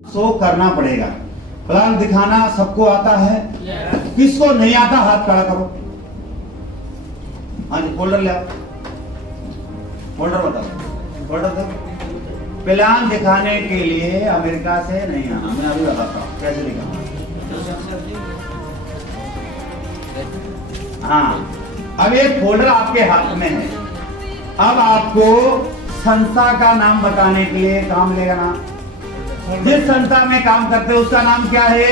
Show करना पड़ेगा। Plan दिखाना सबको आता है, किसको नहीं आता हाथ खड़ा करो। हाँ जी, फोल्डर ले आओ, फोल्डर बताओ, फोल्डर दो। प्लान दिखाने के लिए अमेरिका से नहीं आना, मैं अभी बताता हूँ कैसे दिखाऊंगा। हाँ, अब एक फोल्डर आपके हाथ में है। अब आपको संस्था का नाम बताने के लिए काम लेगा ना। जिस संस्था में काम करते हो उसका नाम क्या है?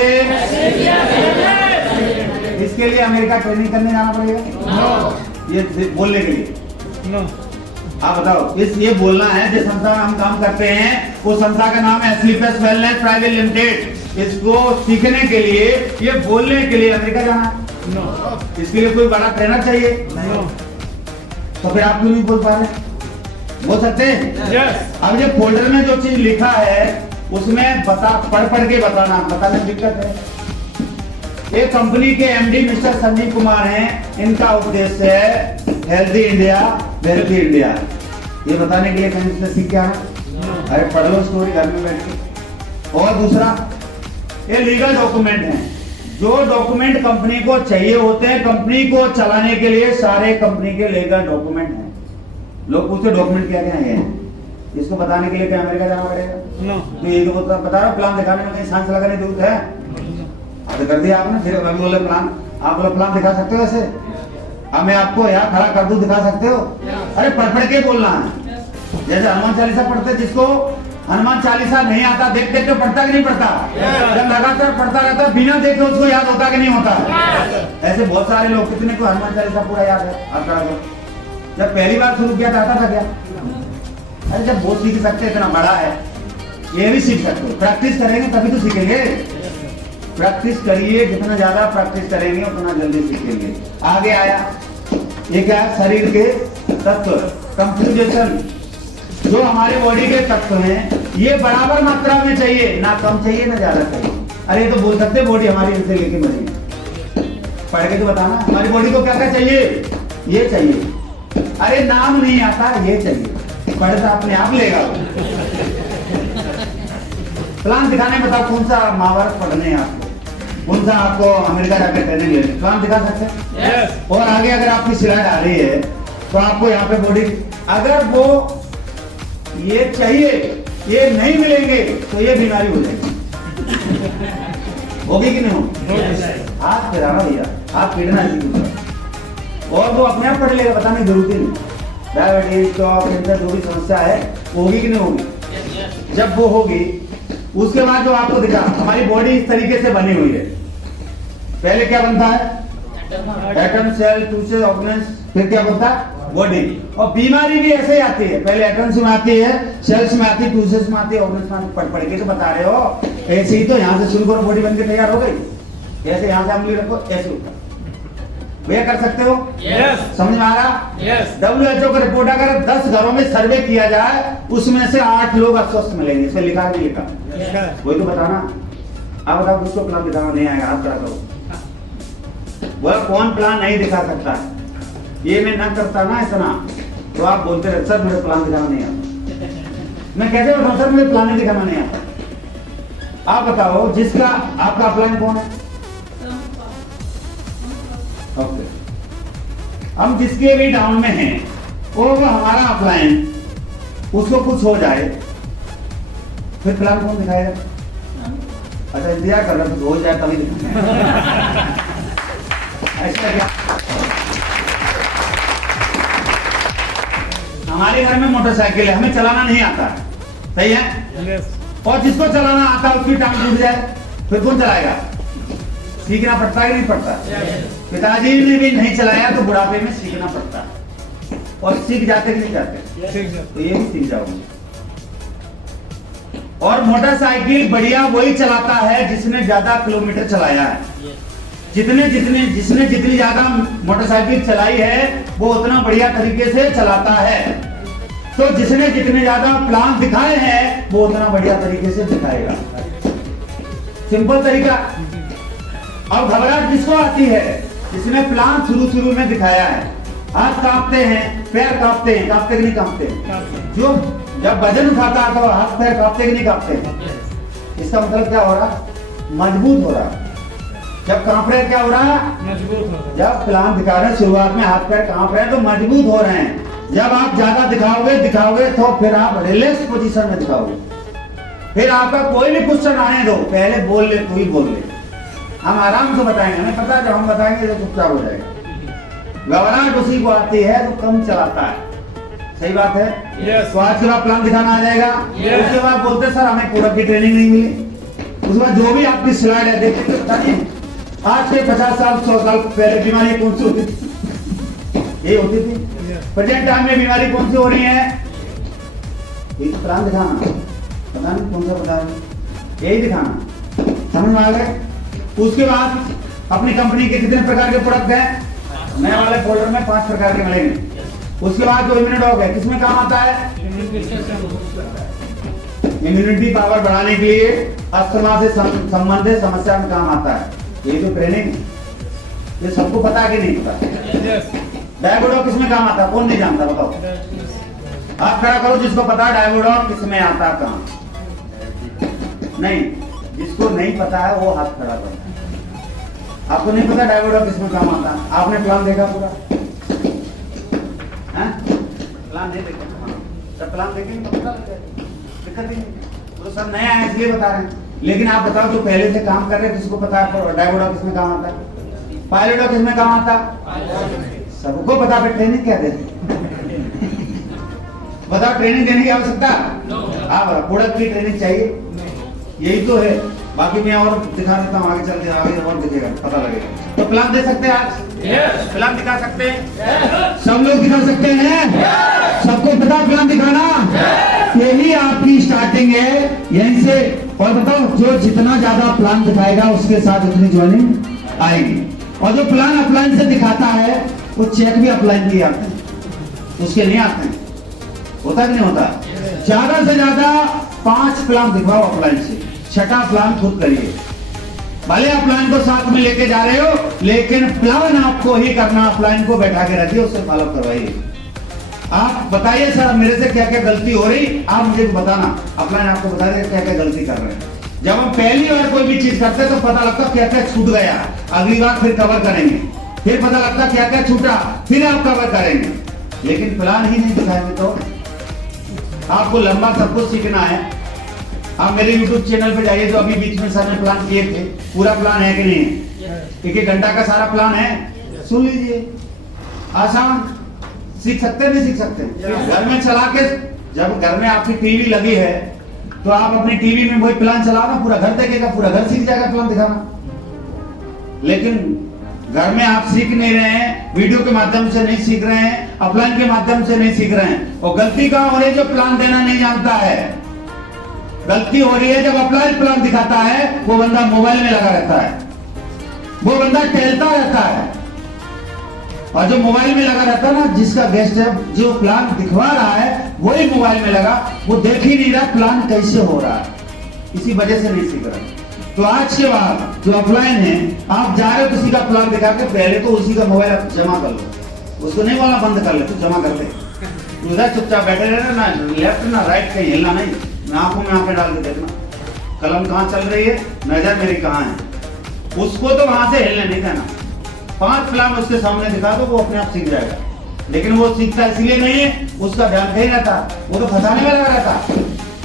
इसके लिए अमेरिका ट्रेनिंग करने जाना पड़ेगा ये बोलने के लिए। आप बताओ, इस ये बोलना है जिस संस्था में हम काम करते हैं वो संस्था का नाम है स्लीपर्स वेलनेस प्राइवेट लिमिटेड। इसको सीखने के लिए, ये बोलने के लिए अमेरिका जाना है। इसके लिए कोई बड़ा ट्रेनर चाहिए। तो फिर आप क्यों नहीं बोल पा रहे? बोल सकते हैं। अब ये फोल्डर में जो चीज लिखा है उसमें पढ़ के बताने में दिक्कत है। एक कंपनी के एमडी मिस्टर संजीव कुमार हैं, इनका उद्देश्य है हेल्दी इंडिया वेल्थी इंडिया। ये बताने के लिए कहीं इसमें सीख क्या है? अरे पढ़ लो स्टोरी घर में बैठ के। और दूसरा, ये लीगल डॉक्यूमेंट है। जो डॉक्यूमेंट कंपनी को चाहिए होते हैं कंपनी को चलाने के लिए, सारे कंपनी के लीगल डॉक्यूमेंट हैं। लोग पूछते डॉक्यूमेंट क्या क्या है, इसको बताने के लिए क्या अमेरिका जाना पड़ेगा? तो ये तो बता रहा, प्लान दिखाने में कहीं सांस लगाने की जरूरत है? तो कर दिया आपने, फिर अभी बोले प्लान। आप बोले प्लान दिखा सकते हो ऐसे? अब मैं आपको यहाँ खड़ा कर दूं, दिखा सकते हो? अरे पढ़ के बोलना है। जैसे हनुमान चालीसा पढ़ते, जिसको हनुमान चालीसा नहीं आता देख देख के पढ़ता कि नहीं पढ़ता? जब लगातार पढ़ता रहता बिना देखे उसको याद होता कि नहीं होता? ऐसे बहुत सारे लोग, कितने को हनुमान चालीसा पूरा याद है? आप खड़ा करो। जब पहली बार शुरू किया था आता था क्या? अरे जब वो सीख सकते, इतना बड़ा है, ये भी सीख सकते हो। प्रैक्टिस करेंगे तभी तो सीखेंगे। प्रैक्टिस करिए, जितना ज्यादा प्रैक्टिस करेंगे उतना जल्दी सीखेंगे। आगे आया, ये क्या है? शरीर के तत्व, कंपोजिशन। जो हमारे बॉडी के तत्व हैं ये बराबर मात्रा में चाहिए, ना कम चाहिए ना ज्यादा चाहिए। अरे ये तो बोल सकते बॉडी हमारी इसे लेके बनी, पढ़ के तो बताना हमारी बॉडी को क्या क्या चाहिए। ये चाहिए। अरे नाम नहीं आता, ये चाहिए। पढ़ता अपने आप लेगा। प्लान दिखाने बताओ कौन सा महाभारत पढ़ने हैं आपको, कौन सा आपको अमेरिका जाकर ट्रेनिंग लेनी, प्लान दिखा सकते हैं। और आगे अगर आपकी सिलाई आ रही है तो आपको यहाँ पे बॉडी, अगर वो ये चाहिए, ये नहीं मिलेंगे तो ये बीमारी हो जाएगी। होगी कि नहीं होगी? हाथ फिराना भैया, हाथ पीटना चाहिए। और वो अपने आप पढ़ लेगा, बताने की जरूरत ही नहीं। डायबिटीज, कैंसर, जो भी समस्या है होगी कि नहीं होगी? जब वो होगी उसके बाद जो आपको दिखा, हमारी बॉडी इस तरीके से बनी हुई है। पहले क्या बनता है? एटम, सेल, टिश्यू, ऑर्गन्स, फिर क्या बनता है? बॉडी। और बीमारी भी ऐसे ही आती है, पहले एटम्स में आती है, सेल्स में आती है, टिश्यूज में आती है, ऑर्गन्स में। पढ़ के तो बता रहे हो। ऐसे ही तो यहाँ से शुरू करो, बॉडी बन के तैयार हो गई। ऐसे यहाँ से उंगली रखो, ऐसे ऊपर वे कर सकते हो। समझ में आ रहा? WHO का रिपोर्ट, अगर 10 घरों में सर्वे किया जाए उसमें से 8 लोग अस्वस्थ मिलेंगे। इसमें लिखा नहीं लिखा? वही तो बताना। आप बताओ किसको प्लान दिखाना नहीं आएगा? आप क्या करो? वह कौन प्लान नहीं दिखा सकता है? ये मैं ना करता ना इतना तो आप बोलते रहे सर मुझे प्लान दिखाना नहीं आता। मैं कैसे बताऊं सर मुझे प्लान दिखाना नहीं आता? आप बताओ जिसका आपका प्लान कौन है? ओके, हम जिसके भी डाउन में हैं वो हमारा अपलाइन, उसको कुछ हो जाए फिर प्लान कौन दिखाएगा? अच्छा इंतजार कर रहा, हो जाए तभी दिखाएगा। ऐसा क्या? हमारे घर में मोटरसाइकिल है, हमें चलाना नहीं आता, सही है? और जिसको चलाना आता है उसकी टांग टूट जाए फिर कौन चलाएगा? सीखना पड़ता है कि नहीं पड़ता? पिताजी ने भी नहीं चलाया तो बुढ़ापे में सीखना पड़ता है। और सीख जाते कि नहीं जाते? तो ये भी सीख जाओगे। और मोटरसाइकिल बढ़िया वही चलाता है जिसने ज्यादा किलोमीटर चलाया है। जिसने जितनी ज्यादा मोटरसाइकिल चलाई है वो उतना बढ़िया तरीके से चलाता है। तो जिसने जितने ज्यादा प्लान दिखाए हैं वो उतना बढ़िया तरीके से दिखाएगा। सिंपल तरीका। अब घबराहट किसको आती है? जिसने प्लान शुरू में दिखाया है। हाथ कांपते हैं, पैर कांपते हैं, कांपते कि नहीं कांपते? जो जब वजन उठाता है तो हाथ पैर कांपते कि नहीं कांपते? इसका मतलब क्या हो रहा, मजबूत हो रहा। जब कांप रहे क्या हो रहा, मजबूत हो रहा। जब प्लान दिखा रहे हैं शुरुआत में हाथ पैर कांप रहे हैं तो मजबूत हो रहे हैं। जब आप ज्यादा दिखाओगे तो फिर आप रिलैक्स पोजीशन में दिखाओगे। फिर आपका कोई भी क्वेश्चन आने दो, पहले बोल ले, तू ही बोल ले, हम आराम से बताएंगे। हमें पता है जब हम बताएंगे तो चुपचाप हो जाएगा। घबराहट उसी को आती है तो कम चलाता है, सही बात है। Yes. तो आज के बाद प्लान दिखाना आ जाएगा। Yes. उसके बाद बोलते सर हमें पूरक की ट्रेनिंग नहीं मिली। उसके बाद जो भी आपकी स्लाइड है देखते तो बताइए आज से 50 साल 100 साल पहले बीमारी कौन सी होती थी, ये होती थी। प्रेजेंट टाइम में बीमारी कौन सी हो रही है, ये तो प्लान दिखाना, पता नहीं कौन सा बता रहे, यही दिखाना, समझ में आ गए। उसके बाद अपनी कंपनी के कितने प्रकार के प्रोडक्ट हैं, नए वाले फोल्डर में 5 प्रकार के मिलेंगे। उसके बाद जो इम्यूनिडॉग है किसमें काम आता है, इम्यूनिटी पावर बढ़ाने के लिए अस्थमा से संबंधित समस्या में काम आता है। ये जो ट्रेनिंग, ये सबको पता है कि नहीं पता। डायबोडॉग किसमें काम आता है, कौन नहीं जानता बताओ, आप खड़ा करो जिसको पता है डायबोडॉग किसमें आता है काम। नहीं, जिसको नहीं पता है वो हाथ खड़ा करो। आपको नहीं पता डायबोडॉग किसमें काम आता है, आपने प्लान देखा पूरा, हैं? प्लान नहीं देखा, जब प्लान देखेंगे तो पता लग जाएगा, दिक्कत ही नहीं। तो सब नया है इसलिए बता रहे हैं। लेकिन आप बताओ जो पहले से काम कर रहे हैं किसको पता है डायबोडॉग किसमें काम आता है, पायलटॉग किसमें काम आता है, सबको पता है। ट्रेनिंग क्या देते बताओ, ट्रेनिंग देने की आवश्यकता, आप प्रोडक्ट की ट्रेनिंग चाहिए, यही तो है। बाकी मैं और दिखा देता हूँ, आगे चल के आगे और दिखेगा, पता लगेगा। तो प्लान दे सकते हैं आज, Yes. प्लान दिखा सकते हैं, Yes. सब लोग दिखा सकते हैं, सबको पता प्लान दिखाना, यही आपकी स्टार्टिंग है यहीं से। और बताओ जो जितना ज्यादा प्लान दिखाएगा उसके साथ उतनी ज्वाइनिंग आएगी। और जो प्लान अपलाइन से दिखाता है वो चेक भी अपलाइन किए आते हैं, उसके नहीं आते हैं, होता कि नहीं होता। ज्यादा से ज्यादा 5 प्लान दिखवाओ अपलाइन से, 6ठा प्लान खुद करिए। भले अपलाइन को साथ में लेके जा रहे हो लेकिन प्लान आपको ही करना, अपलाइन को बैठा के रखिए, उससे फॉलो करवाइए। आप बताइए सर मेरे से क्या क्या गलती हो रही, आप मुझे बताना, अपलाइन आपको बता देगा क्या क्या गलती कर रहे हैं। जब हम पहली बार कोई भी चीज करते हैं तो पता लगता क्या क्या छूट गया, अगली बार फिर कवर करेंगे, फिर पता लगता क्या क्या छूटा, फिर आप कवर करेंगे। लेकिन प्लान ही नहीं दिखाएंगे तो आपको लंबा सब कुछ सीखना है। आप मेरे YouTube चैनल पे जाइए, जो अभी बीच में सर ने प्लान किए थे, पूरा प्लान है कि नहीं है, 1-1 घंटा का सारा प्लान है, सुन लीजिए, आसान, सीख सकते नहीं सीख सकते। घर में चला के, जब घर में आपकी टीवी लगी है तो आप अपनी टीवी में वही प्लान चलाना, पूरा घर देखेगा, पूरा घर सीख जाएगा प्लान दिखाना। लेकिन घर में आप सीख नहीं रहे हैं, वीडियो के माध्यम से नहीं सीख रहे हैं, अपलाइन के माध्यम से नहीं सीख रहे हैं। और गलती कहां हो रही है, जो प्लान देना नहीं जानता है। गलती हो रही है जब अपलाइन प्लान दिखाता है वो बंदा मोबाइल में लगा रहता है, वो बंदा टहलता रहता है। और जो मोबाइल में लगा रहता है ना, जिसका गेस्ट है, जो प्लान दिखवा रहा है वही मोबाइल में लगा, वो देख ही नहीं रहा प्लान कैसे हो रहा है, इसी वजह से नहीं सीख रहा। तो आज के बाद जो अपलाइन है, आप जा रहे हो किसी का प्लान दिखा के, पहले तो उसी का मोबाइल जमा कर लो, उसको नहीं बोला बंद कर ले, तू जमा कर ले, उधर चुपचाप बैठे रहना, ना लेफ्ट ना राइट कहीं हिलना नहीं, ना आंखों में आंखें डाल के देखना, कलम कहाँ चल रही है, नजर मेरी कहाँ है, उसको तो वहां से हिलने नहीं देना। 5 प्लान उसके सामने दिखा दो, वो अपने आप सीख जाएगा। लेकिन वो सीखता इसलिए नहीं है, उसका ध्यान कहीं रहता, वो तो फंसाने में लगा रहता,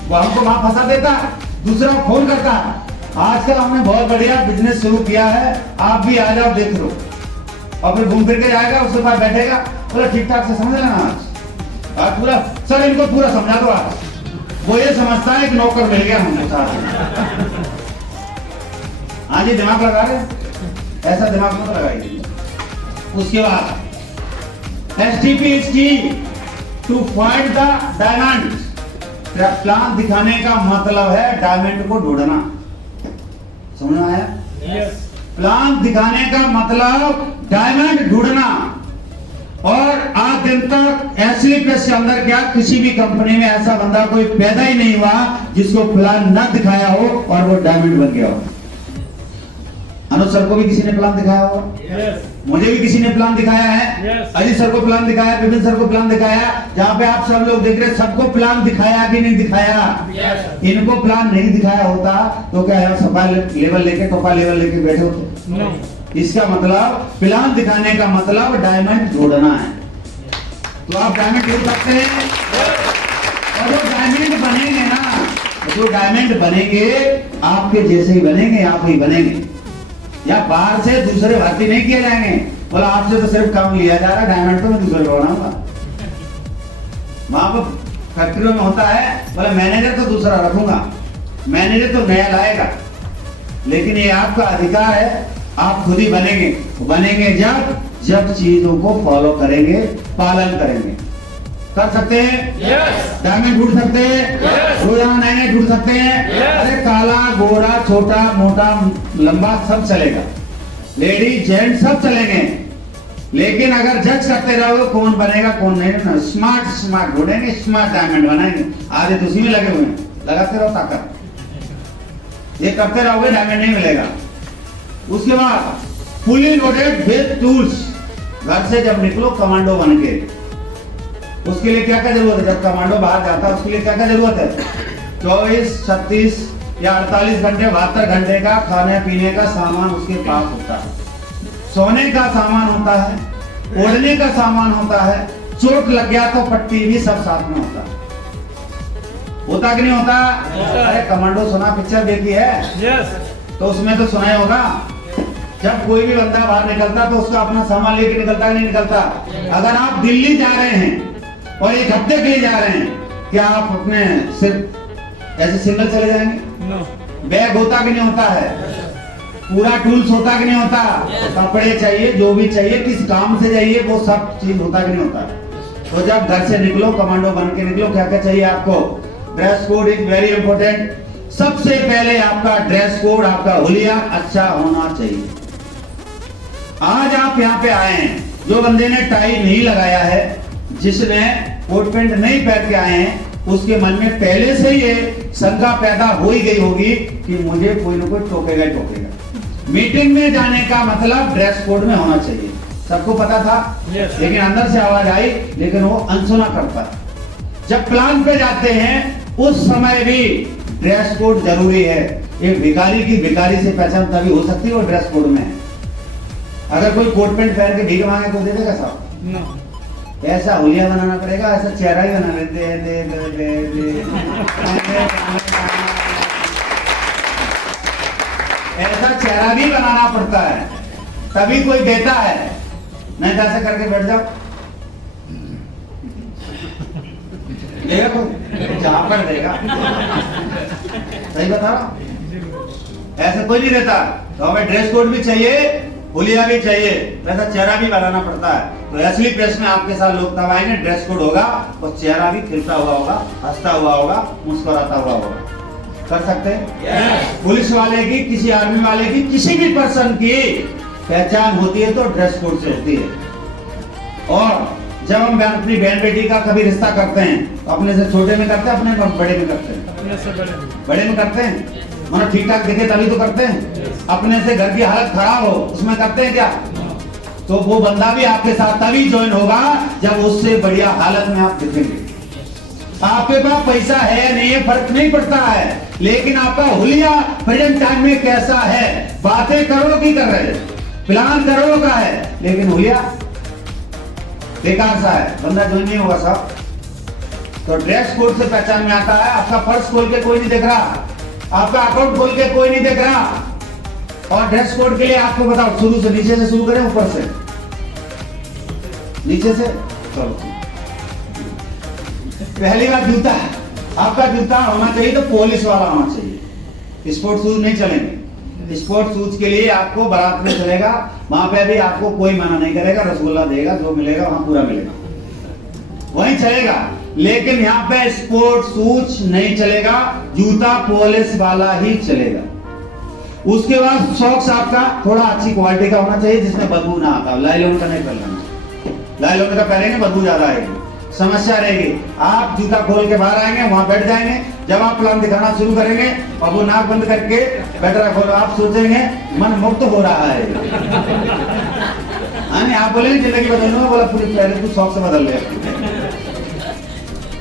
वो हमको वहां फंसा देता, दूसरा फोन करता। आजकल हमने बहुत बढ़िया बिजनेस शुरू किया है, आप भी आ जाओ देख लो, और फिर घूम फिर के जाएगा, उसके पास बैठेगा, बोला ठीक ठाक से समझ लेना आज पूरा, सर इनको पूरा समझा दो आज। वो ये समझता है कि नौकर मिल गया हमको साथ। हाँ जी, दिमाग लगा रहे, ऐसा दिमाग मत लगाइए। उसके बाद STP is key to find the diamond। Plan दिखाने का मतलब है डायमंड को ढूंढना, समझ में आया? Yes. प्लान दिखाने का मतलब डायमंड ढूंढना। और आज दिन तक SLPS के अंदर क्या किसी भी कंपनी में ऐसा बंदा कोई पैदा ही नहीं हुआ जिसको प्लान न दिखाया हो और वो डायमंड बन गया हो। मनोज सर को भी किसी ने प्लान दिखाया होगा, मुझे भी किसी ने प्लान दिखाया है, अजीत सर को प्लान दिखाया, विपिन सर को प्लान दिखाया, जहाँ पे आप सब लोग देख रहे हैं, सबको प्लान दिखाया कि नहीं दिखाया? इनको प्लान नहीं दिखाया होता तो क्या है, सपा लेवल लेके टोपा लेवल लेके बैठे होते? इसका मतलब प्लान दिखाने का मतलब डायमंड जोड़ना है। तो आप डायमंड जोड़ सकते हैं, और जो डायमंड बनेंगे ना, जो डायमंड बनेंगे आपके जैसे ही बनेंगे, आप ही बनेंगे, या बाहर से दूसरे भर्ती नहीं किए जाएंगे। बोला आपसे तो सिर्फ काम लिया जा रहा है, डायमंड तो मैं दूसरे को बनाऊंगा। वहां पर फैक्ट्रियों में होता है, बोला मैनेजर तो दूसरा रखूंगा, मैनेजर तो नया लाएगा, लेकिन ये आपका अधिकार है, आप खुद ही बनेंगे। बनेंगे जब चीजों को फॉलो करेंगे, पालन करेंगे। कर सकते हैं? डायमंड ढूंढ सकते हैं, रोजाना नए नए ढूंढ सकते हैं। अरे काला गोरा छोटा मोटा लंबा सब चलेगा, लेडीज जेंट सब चलेंगे, लेकिन अगर जज करते रहोगे कौन बनेगा कौन नहीं ना, स्मार्ट ढूंढेंगे, स्मार्ट डायमंड बनाएंगे। आधे तो उसी में लगे हुए हैं, लगाते रहो ताकत, ये करते रहोगे डायमंड नहीं मिलेगा। उसके बाद फुली लोडेड विद टूल्स, घर से जब निकलो कमांडो बन के, उसके लिए क्या क्या जरूरत है? जब कमांडो बाहर जाता है उसके लिए क्या क्या जरूरत है? 24, 36 या 48 घंटे 72 घंटे का खाने पीने का सामान उसके पास होता है, सोने का सामान होता है, ओढ़ने का सामान होता है, चोट लग गया तो पट्टी भी सब साथ में होता है। होता कि नहीं होता? अरे कमांडो सुना, पिक्चर देखी है? तो उसमें तो सुना ही होगा, जब कोई भी बंदा बाहर निकलता तो उसका अपना सामान लेके निकलता है नहीं निकलता? अगर आप दिल्ली जा रहे हैं और 1 हफ्ते के लिए जा रहे हैं, क्या आप अपने सिर्फ ऐसे सिंगल चले जाएंगे? बैग होता कि नहीं होता है? पूरा टूल्स होता कि नहीं होता? कपड़े चाहिए, जो भी चाहिए, किस काम से जाइए, वो सब चीज होता कि नहीं होता? तो जब घर से निकलो कमांडो बन के निकलो, क्या क्या चाहिए आपको? Dress code is very important. सबसे पहले आपका ड्रेस कोड, आपका हुलिया अच्छा होना चाहिए। आज आप यहाँ पे आए हैं, जो बंदे ने टाई नहीं लगाया है, जिसने कोट पैंट नहीं पहन के आए हैं, उसके मन में पहले से ये शंका पैदा हो ही गई होगी कि मुझे कोई ना कोई टोकेगा ही टोकेगा। मीटिंग में जाने का मतलब ड्रेस कोड में होना चाहिए, सबको पता था। लेकिन अंदर से आवाज आई, लेकिन वो अनसुना करता। जब प्लान पे जाते हैं उस समय भी ड्रेस कोड जरूरी है। एक भिखारी की भिखारी से पहचान तभी हो सकती है वो ड्रेस कोड में। अगर कोई कोट पैंट पहन के भीख मांगे तो दे देगा साहब? ऐसा हुलिया बनाना पड़ेगा, ऐसा चेहरा ही बना लेते हैं, ऐसा चेहरा भी बनाना पड़ता है, तभी कोई देता है। नहीं तो ऐसा करके बैठ जाओ, देगा कोई? जहां पर देगा, सही बता रहा हूं, ऐसा कोई नहीं देता। तो हमें ड्रेस कोड भी चाहिए, हुलिया भी चाहिए, वैसा चेहरा भी बनाना पड़ता है। तो असली प्रेस में आपके साथ लोग तब आएंगे, ड्रेस कोड होगा और चेहरा भी खिलता हुआ होगा, हंसता हुआ होगा, मुस्कुराता हुआ होगा। कर सकते हैं? पुलिस वाले की, किसी आर्मी वाले की, किसी भी पर्सन की पहचान होती है तो ड्रेस कोड से होती है। और जब हम अपनी बहन बेटी का कभी रिश्ता करते हैं तो अपने से छोटे में करते हैं, अपने बड़े में करते हैं? अपने से बड़े में करते हैं। मतलब ठीक ठाक दिखे तभी तो करते हैं। अपने से घर की हालत खराब हो उसमें करते हैं क्या? तो वो बंदा भी आपके साथ तभी ज्वाइन होगा जब उससे बढ़िया हालत में आप दिखेंगे। आपके पास पैसा है नहीं है फर्क नहीं पड़ता है, लेकिन आपका हुलिया प्रेजेंट टाइम में कैसा है? बातें करोड़ों की कर रहे, प्लान करोड़ों का है, लेकिन हुलिया बेकार सा है, बंदा ज्वाइन नहीं होगा साहब। तो ड्रेस कोड से पहचान में आता है। आपका पर्स खोल के कोई नहीं देख रहा, आपका अकाउंट खोल के कोई नहीं देख रहा। और ड्रेस कोड के लिए आपको बताओ, शुरू से नीचे से शुरू करें ऊपर से? नीचे से चलो। पहली बात जूता, आपका जूता होना चाहिए तो पॉलिश वाला होना चाहिए। स्पोर्ट शूज नहीं चलेंगे। स्पोर्ट शूज के लिए आपको बारात में चलेगा, वहां पे भी आपको कोई मना नहीं करेगा, रसगुल्ला देगा, जो मिलेगा वहां पूरा मिलेगा, वहीं चलेगा। लेकिन यहाँ पे स्पोर्ट शूज नहीं चलेगा, जूता पॉलिश वाला ही चलेगा। उसके बाद सॉक्स आपका थोड़ा अच्छी क्वालिटी का होना चाहिए, जिसमें बदबू ना आता। लाइलॉन का नहीं पहनना, लाइलॉन का पहनेंगे बदबू ज्यादा आएगी। समस्या रहेगी। आप जूता खोल के बाहर आएंगे, वहां बैठ जाएंगे, जब आप प्लान दिखाना शुरू करेंगे और वो नाक बंद करके बैठ रहा खोलो, आप सोचेंगे मन मुक्त हो रहा है। आप बोलेंगे जिंदगी बदलूंगा, बोला पूरी पहले तू शौक से बदल ले।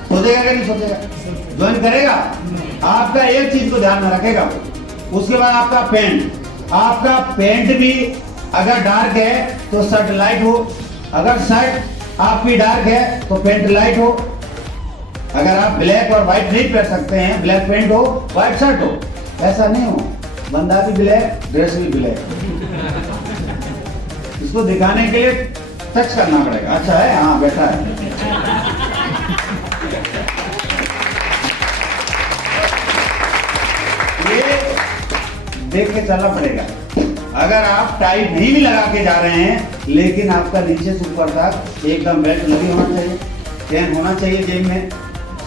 सोचेगा कि नहीं सोचेगा? ज्वाइन करेगा। आपका एक चीज को ध्यान में रखेगा। उसके बाद आपका पेंट भी अगर डार्क है तो शर्ट लाइट हो, अगर शर्ट आपकी डार्क है तो पेंट लाइट हो। अगर आप ब्लैक और व्हाइट नहीं पहन सकते हैं, ब्लैक पेंट हो व्हाइट शर्ट हो, ऐसा नहीं हो। बंदा भी ब्लैक, ड्रेस भी ब्लैक। इसको दिखाने के लिए टच करना पड़ेगा। अच्छा है, हाँ बैठा है। ये देख के चलना पड़ेगा। अगर आप टाइट नहीं भी लगा के जा रहे हैं, लेकिन आपका नीचे से ऊपर तक एकदम बेल्ट लगी होना चाहिए, चेन होना चाहिए जेब में,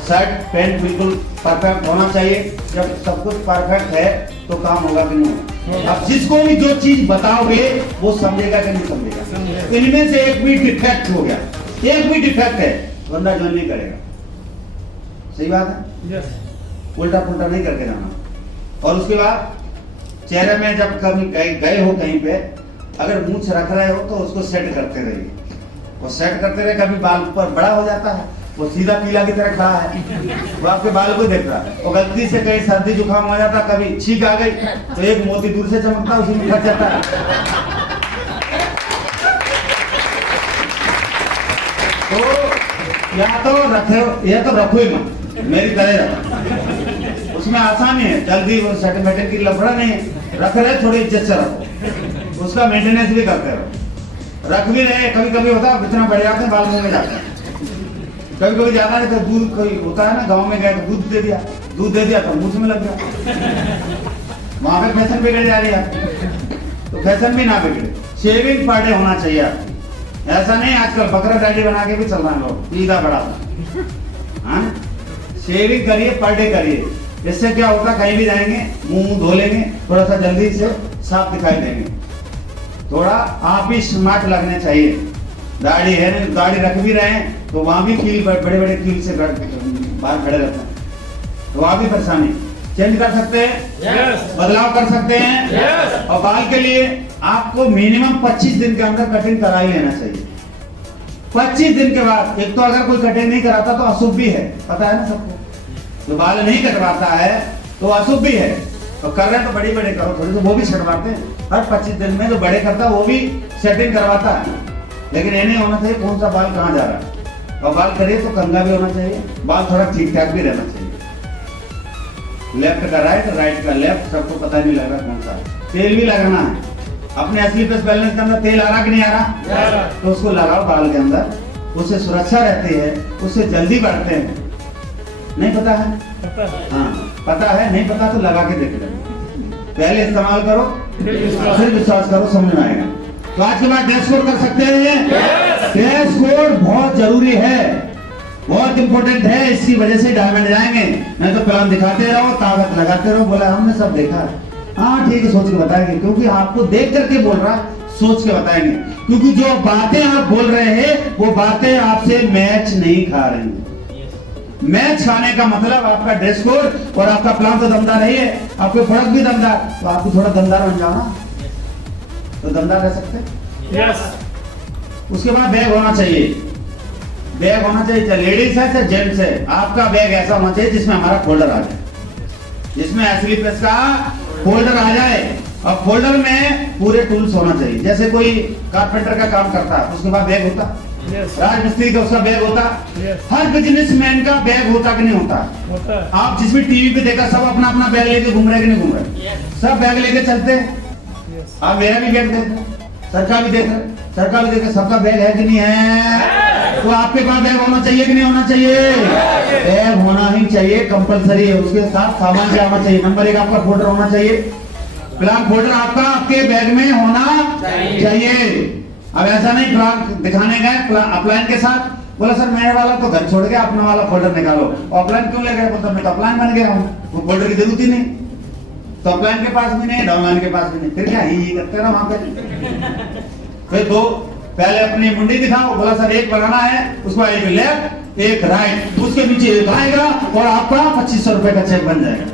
शर्ट पैंट बिल्कुल परफेक्ट होना चाहिए। जब सब कुछ परफेक्ट है तो काम होगा कि नहीं होगा। अब जिसको भी जो चीज बताओगे वो समझेगा कि नहीं समझेगा। इनमें से एक भी डिफेक्ट हो गया, एक भी डिफेक्ट है, बंदा ज्वाइन नहीं करेगा। सही बात है? उल्टा पुल्टा नहीं करके जाना। और उसके बाद चेहरे में जब कभी गए हो कहीं पे, अगर मूंछ रख रहे हो तो उसको सेट करते रहिए। वो सेट करते रहे, कभी बाल ऊपर बड़ा हो जाता है, वो सीधा पीला की तरह खड़ा है, वो आपके बाल को देख रहा है। और गलती से कहीं सर्दी जुकाम हो जाता, कभी छींक आ गई तो एक मोती दूर से चमकता, उसी में फंस जाता है। तो या तो रखो ही मत, मेरी तरह रखो। उसमें आसानी है, जल्दी वो सर्टिफिकेट की लफड़ा नहीं है। रख रहे थोड़ी इज्जत से रखो, उसका मेंटेनेंस भी करते रहो। रख भी रहे, कभी कभी होता है इतना बढ़ जाते हैं बाल मुंह में जाते हैं। कभी कभी जाता है तो दूध कोई होता है ना, गांव में गए तो दूध दे दिया तो मुंह में लग गया, वहां पे फैशन बिगड़ जा रही है। तो फैशन भी ना बिगड़े, शेविंग पर डे होना चाहिए आपकी। ऐसा नहीं आजकल बकरा डैडी बना के भी चल रहे हैं लोग, सीधा बड़ा। शेविंग करिए, पर डे करिए। इससे क्या होता, कहीं भी जाएंगे मुंह धो लेंगे, थोड़ा सा जल्दी से साफ दिखाई देंगे। थोड़ा आप भी स्मार्ट लगने चाहिए। दाढ़ी है, दाढ़ी रख भी रहे हैं तो वहां भी कील, बड़े बड़े कील से बाहर खड़े रहते हैं, तो वहां भी परेशानी। चेंज कर सकते हैं, बदलाव कर सकते हैं। और बाल के लिए आपको मिनिमम 25 दिन के अंदर कटिंग करा ही लेना चाहिए। 25 दिन के बाद, एक तो अगर कोई कटिंग नहीं कराता तो अशुभ भी है, पता है ना सबको। जो बाल नहीं कटवाता है तो अशुभ भी है। तो कर रहे हैं तो बड़ी बड़े करो, थोड़ी तो वो भी छटवाते हैं हर 25 दिन में। जो बड़े करता है वो भी सेटिंग करवाता है, लेकिन ये नहीं होना चाहिए कौन सा बाल कहाँ जा रहा है। और बाल करिए तो कंघा भी होना चाहिए, बाल थोड़ा ठीक ठाक भी रहना चाहिए। लेफ्ट का राइट, राइट का लेफ्ट, सबको पता नहीं लग रहा कौन सा। तेल भी लगाना है अपने असली पे बैलेंस के अंदर। तेल आ रहा कि नहीं आ रहा, तो उसको लगाओ बाल के अंदर, उससे सुरक्षा रहती है, उससे जल्दी बढ़ते हैं। नहीं पता है? हाँ पता है, नहीं पता तो लगा के देख लो। पहले इस्तेमाल करो, फिर विश्वास करो, समझ में आएगा। तो आज के बाद ड्रेस कोड कर सकते हैं। ड्रेस कोड बहुत जरूरी है, बहुत इंपॉर्टेंट है। इसकी वजह से डायमंड जाएंगे। नहीं तो प्लान दिखाते रहो, ताकत लगाते रहो, बोला हमने सब देखा है। हाँ ठीक है, सोच के बताएंगे, क्योंकि आपको देख करके बोल रहा, सोच के बताएंगे। क्योंकि जो बातें आप बोल रहे हैं वो बातें आपसे मैच नहीं खा रही। मैच खाने का मतलब आपका ड्रेस कोड और आपका प्लान तो दमदार नहीं है, आपके प्रोडक्ट भी दमदार, तो आप भी थोड़ा दमदार बन जाओ ना, तो दमदार रह सकते हैं। उसके बाद बैग होना चाहिए। बैग होना चाहिए, चाहे लेडीज है चाहे जेंट्स है, आपका बैग ऐसा होना चाहिए जिसमें हमारा फोल्डर आ जाए, जिसमें असली प्रेस का फोल्डर आ जाए। और फोल्डर में पूरे टूल्स होना चाहिए। जैसे कोई कारपेंटर का काम करता है, उसके बाद बैग होता, राजमिस्त्री का उसका बैग होता, हर बिजनेसमैन का बैग होता कि नहीं होता? आप जिसमें टीवी पे देखा सब अपना अपना बैग लेके घूम रहे कि नहीं घूम रहे? सब बैग लेके चलते हैं। आप मेरा भी बैग देखो, सरकार भी देख रहे, सरकार भी देख रहे, सबका बैग है कि नहीं है? तो आपके पास बैग होना चाहिए कि नहीं होना चाहिए? बैग होना ही चाहिए, कंपलसरी है। उसके साथ सामान क्या होना चाहिए? नंबर 1 आपका फोल्डर होना चाहिए। प्लान फोल्डर आपका आपके बैग में होना चाहिए। अब ऐसा नहीं प्लान दिखाने गए अपलाइन के साथ, बोला सर मेरे वाला तो घर छोड़ के अपना वाला फोल्डर निकालो। ऑफलाइन क्यों ले गए? बोलता मैं तो अपलाइन बन गया हूँ, वो फोल्डर की जरूरत ही नहीं। तो अपलाइन के पास भी नहीं, डाउनलाइन के पास भी नहीं, फिर क्या ही करते ना वहां पे। फिर दो, पहले अपनी मुंडी दिखाओ। बोला सर एक बनाना है, उसको एक लेफ्ट एक राइट, उसके नीचे एक आएगा और आपका 2500 रुपए का चेक बन जाएगा।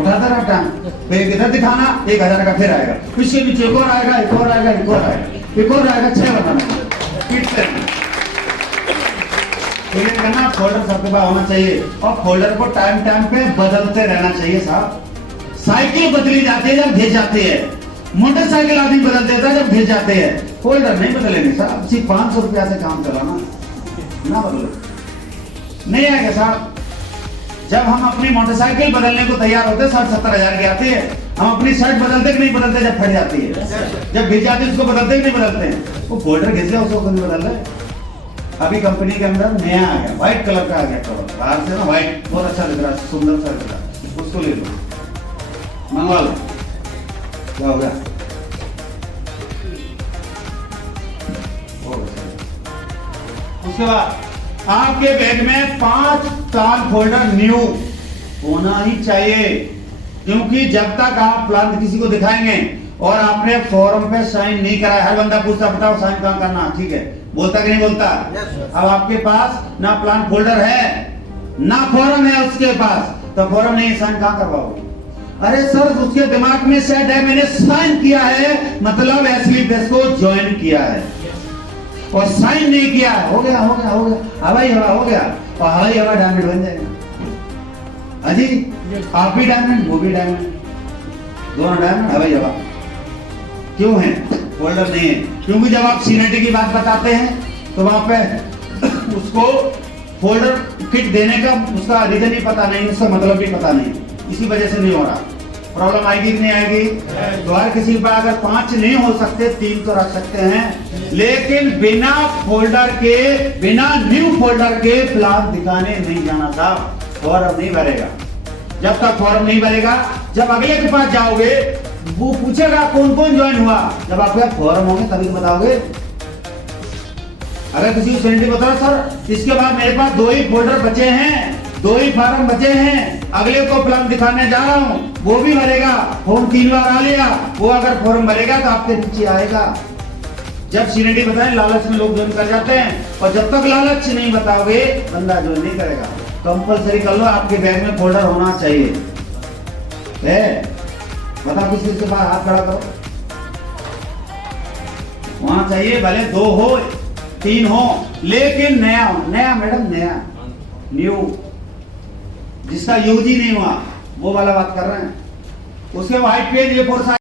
उठाता रहा टाइम, फिर इधर दिखाना 1000 का फिर आएगा, उसके नीचे एक और आएगा, एक और आएगा, एक और आएगा, एक और आएगा, 6 बनाना करना। फोल्डर सबके पास होना चाहिए और फोल्डर को टाइम टाइम पे बदलते रहना चाहिए साहब। साइकिल बदली जाती है जब भेज जाती है, मोटरसाइकिल आदमी बदल देता है जब भेज जाते हैं, फोल्डर नहीं बदलेंगे साहब। सिर्फ 500 रुपया से काम चलाना ना बदलो, नहीं आएगा साहब। जब हम अपनी मोटरसाइकिल बदलने को तैयार होते 60-70 हजार की आती है, हम अपनी शर्ट बदलते कि नहीं बदलते जब फट जाती है, जब भिज जाती है उसको बदलते कि नहीं बदलते हैं। वो फोल्डर घिस गया उसको नहीं बदल रहे। अभी कंपनी के अंदर नया आ गया, व्हाइट कलर का आ गया कवर, बाहर से ना व्हाइट, बहुत अच्छा लग रहा है, सुंदर सा लग रहा है, उसको ले लो, मंगवा लो। क्या हो गया? उसके बाद आपके बैग में 5 प्लान फोल्डर न्यू होना ही चाहिए, क्योंकि जब तक आप प्लान किसी को दिखाएंगे और आपने फॉर्म पे साइन नहीं करा, हर बंदा पूछता बताओ साइन कहाँ करना, ठीक है, बोलता कि नहीं बोलता? अब आपके पास ना प्लान फोल्डर है ना फॉर्म है उसके पास, तो फॉर्म नहीं, साइन कहाँ करवाओगे? अरे सर उसके दिमाग में सेट है मैंने साइन किया है, मतलब एसलीपेस को ज्वाइन किया है, और साइन नहीं किया, हो गया हो गया हो गया, हवाई हवा हो गया, और हवाई हवा डायमंड बन जाएगा। अजी आप भी डायमंड, वो भी डायमंड, दोनों डायमंड, हवाई हवा। क्यों है? फोल्डर नहीं है, क्योंकि जब आप सीनियरिटी की बात बताते हैं तो वहां पे उसको फोल्डर किट देने का उसका रीजन ही पता नहीं, उसका मतलब भी पता नहीं, इसी वजह से नहीं हो रहा। प्रॉब्लम आएगी कि नहीं आएगी? तो हर किसी पर अगर 5 नहीं हो सकते 3 तो रख सकते हैं, लेकिन बिना फोल्डर के, बिना न्यू फोल्डर के प्लान दिखाने नहीं जाना साहब। फॉर्म नहीं भरेगा, जब तक फॉर्म नहीं भरेगा, जब अगले के पास जाओगे वो पूछेगा कौन कौन ज्वाइन हुआ, जब आपके पास फॉर्म होंगे तभी बताओगे। अगर किसी को सेंटी बताओ सर इसके बाद मेरे पास 2 ही फोल्डर बचे हैं, 2 ही फॉर्म बचे हैं, अगले को प्लान दिखाने जा रहा हूं, वो भी भरेगा, फॉर्म 3 बार आ लिया, वो अगर फॉर्म भरेगा तो आपके नीचे आएगा। जब सीनियरिटी बताएं लालच में लोग ज्वाइन कर जाते हैं, और जब तक लालच नहीं बताओगे बंदा ज्वाइन नहीं करेगा। कंपलसरी कर लो, आपके बैग में फोल्डर होना चाहिए है। बताओ किसी के पास हाथ खड़ा करो, वहां चाहिए, भले 2 हो 3 हो, लेकिन नया हो। नया मैडम, नया न्यू, जिसका यूज ही नहीं हुआ वो वाला बात कर रहे हैं। उसके व्हाइट पेज A4 साइज